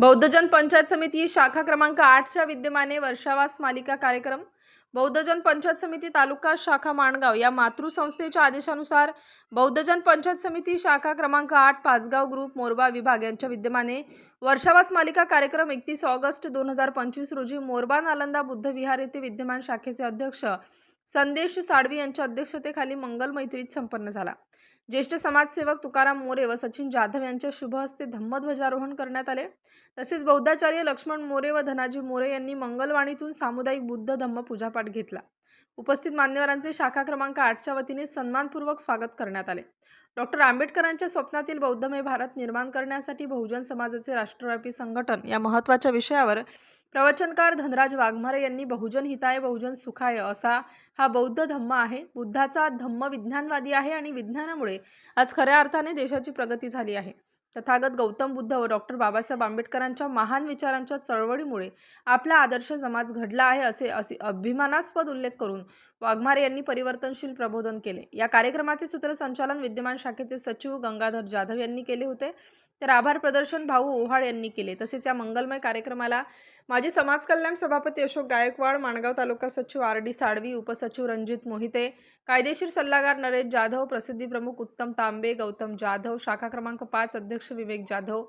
बौद्धजन पंचायत समिती शाखा क्रमांक आठच्या विद्यमाने वर्षावास मालिका कार्यक्रम. बौद्धजन पंचायत समिती तालुका शाखा माणगाव या मातृसंस्थेच्या आदेशानुसार बौद्धजन पंचायत समिती शाखा क्रमांक आठ पाचगाव ग्रुप मोरबा विभाग यांच्या विद्यमाने वर्षावास मालिका कार्यक्रम एकतीस ऑगस्ट दोन हजार पंचवीस रोजी मोरबा नालंदा बुद्ध विहार येथे विद्यमान शाखेचे अध्यक्ष संदेश साडवी यांच्या अध्यक्षतेखाली मंगल मैत्रीत संपन्न झाला. ज्येष्ठ समाजसेवक तुकाराम मोरे व सचिन जाधव यांच्या शुभ हस्ते धम्मध्वजारोहण करण्यात आले. तसेच बौद्धाचार्य लक्ष्मण मोरे व धनाजी मोरे यांनी मंगलवाणीतून सामुदायिक बुद्ध धम्म पूजापाठ घेतला. उपस्थित मान्यवरांचे शाखा क्रमांक आठच्या वतीने सन्मानपूर्वक स्वागत करण्यात आले. डॉक्टर आंबेडकरांच्या स्वप्नातील बौद्धमय भारत निर्माण करण्यासाठी बहुजन समाजाचे राष्ट्रव्यापी संघटन या महत्त्वाच्या विषयावर प्रवचनकार धनराज वाघमारे यांनी बहुजन हिताय बहुजन सुखाय असा हा बौद्ध धम्म आहे. बुद्धाचा धम्म विज्ञानवादी आहे आणि विज्ञानामुळे आज खऱ्या अर्थाने देशाची प्रगती झाली आहे. तथागत गौतम बुद्ध व डॉक्टर बाबासाहेब आंबेडकरांच्या महान विचारांच्या चळवळीमुळे आपला आदर्श समाज घडला आहे असे असे अभिमानास्पद उल्लेख करून वाघमारे यांनी परिवर्तनशील प्रबोधन केले. या कार्यक्रमाचे सूत्रसंचालन विद्यमान शाखेचे सचिव गंगाधर जाधव यांनी केले होते. तर आभार प्रदर्शन भाऊ ओहाळ यांनी केले. तसेच या मंगलमय कार्यक्रमाला माजी समाज कल्याण सभापती अशोक गायकवाड माणगाव तालुका सचिव आर डी साडवी उपसचिव रणजित मोहिते कायदेशीर सल्लागार नरेश जाधव प्रसिद्धी प्रमुख उत्तम तांबे गौतम जाधव शाखा क्रमांक पाच अध्यक्ष विवेक जाधव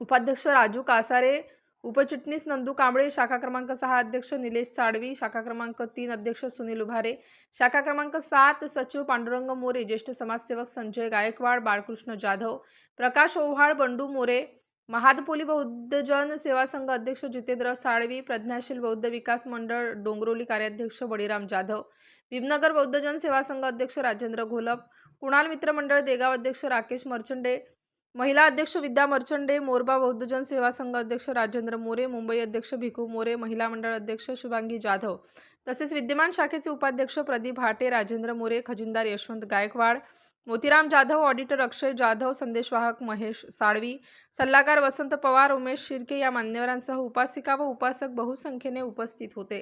उपाध्यक्ष राजू कासारे उपचिटणीस नंदू कांबळे शाखा क्रमांक सहा अध्यक्ष निलेश साडवी शाखा क्रमांक तीन अध्यक्ष सुनील उभारे शाखा क्रमांक सात सचिव पांडुरंग मोरे ज्येष्ठ समाजसेवक संजय गायकवाड बाळकृष्ण जाधव प्रकाश ओव्हाळ बंडू मोरे महादपोली बौद्धजन सेवा संघ अध्यक्ष जितेंद्र साळवी प्रज्ञाशील बौद्ध विकास मंडळ डोंगरोली कार्याध्यक्ष बळीराम जाधव भीमनगर बौद्धजन सेवा संघ अध्यक्ष राजेंद्र घोलप कुणाल मित्र मंडळ देगाव अध्यक्ष राकेश मर्चंडे महिला अध्यक्ष विद्या मर्चंडे मोरबा बौद्धजन सेवा संघ अध्यक्ष राजेंद्र मोरे मुंबई अध्यक्ष भिकू मोरे महिला मंडळ अध्यक्ष शुभांगी जाधव. तसेच विद्यमान शाखेचे उपाध्यक्ष प्रदीप हाटे राजेंद्र मोरे खजिनदार यशवंत गायकवाड मोतीराम जाधव ऑडिटर अक्षय जाधव संदेशवाहक महेश साळवी सल्लागार वसंत पवार उमेश शिर्के या मान्यवरांसह उपासिका व उपासक बहुसंख्येने उपस्थित होते.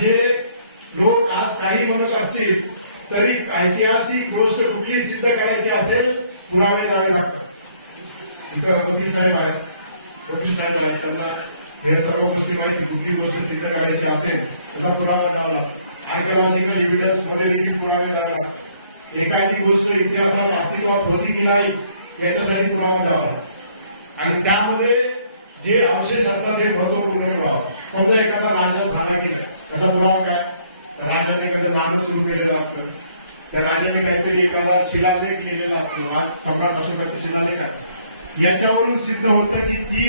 हे काही म्हणत असतील तरी ऐतिहासिक गोष्ट कुठली सिद्ध करायची असेल पुरावे द्यावे लागतात साहेब आहेत. साहेब आहेत. त्यांना हे सर्व गोष्टी कुठली गोष्ट सिद्ध करायची असेल त्याचा पुरावा द्यावा लागतो? आर्किओलॉजिकल एव्हिडन्समध्ये देखील पुरावे द्यावे लागतात एखादी गोष्ट इतिहासाला अस्तित्वात होती की नाही याच्यासाठी पुरावा द्यावा लागतो? आणि त्यामध्ये जे अवशेष असतात हे महत्त्वपूर्ण पुरावा समजा एखादा राजा झाला त्याचा पुरावा राजाने असतं त्या राजाने काहीतरी एखादा शिलालेख केलेला असतो आज सम्राट अशोकाचे शिलालेख याच्यावरून सिद्ध होतं की ती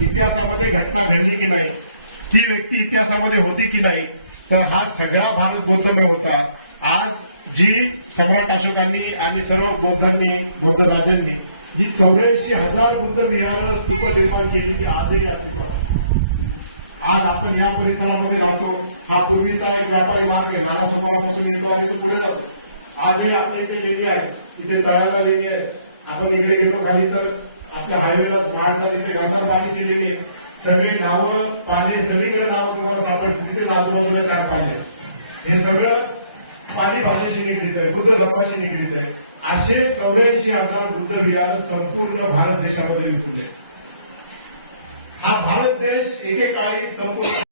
इतिहासामध्ये घटना घडली की नाही ती व्यक्ती इतिहासामध्ये होती की नाही तर आज सगळा भारत बौद्धमय होता आज जे सम्राट अशोकांनी आणि सर्व बौद्धांनी बौद्ध राजांनी ही चौऱ्याऐंशी हजार बुद्ध विहार निर्माण केली आजही अस्तित्वात आज आपण या परिसरामध्ये राहतो. हा पूर्वीचा एक व्यापारी मार्ग आहे. नारासोपापासून येतो आणि तो पुढे आजही आपली इथे लेणी आहे. इथे तळ्याला लेणी आहे. आपण इकडे गेलो खाली तर आपल्या हायवेला वाढतात. तिथे घाटात पाणीची लेणी सगळे नावं पाणी सगळीकडे नावं तुम्हाला सापडतील. तिथे आजूबाजूला चार पाणी हे सगळं पाणी भाषेशी निगडीत आहे. बुद्ध धर्माशी निगडीत आहे. असे चौऱ्याऐंशी हजार बुद्ध विहार संपूर्ण भारत देशामध्ये विकले हा देश एकेकाळी संपूर्ण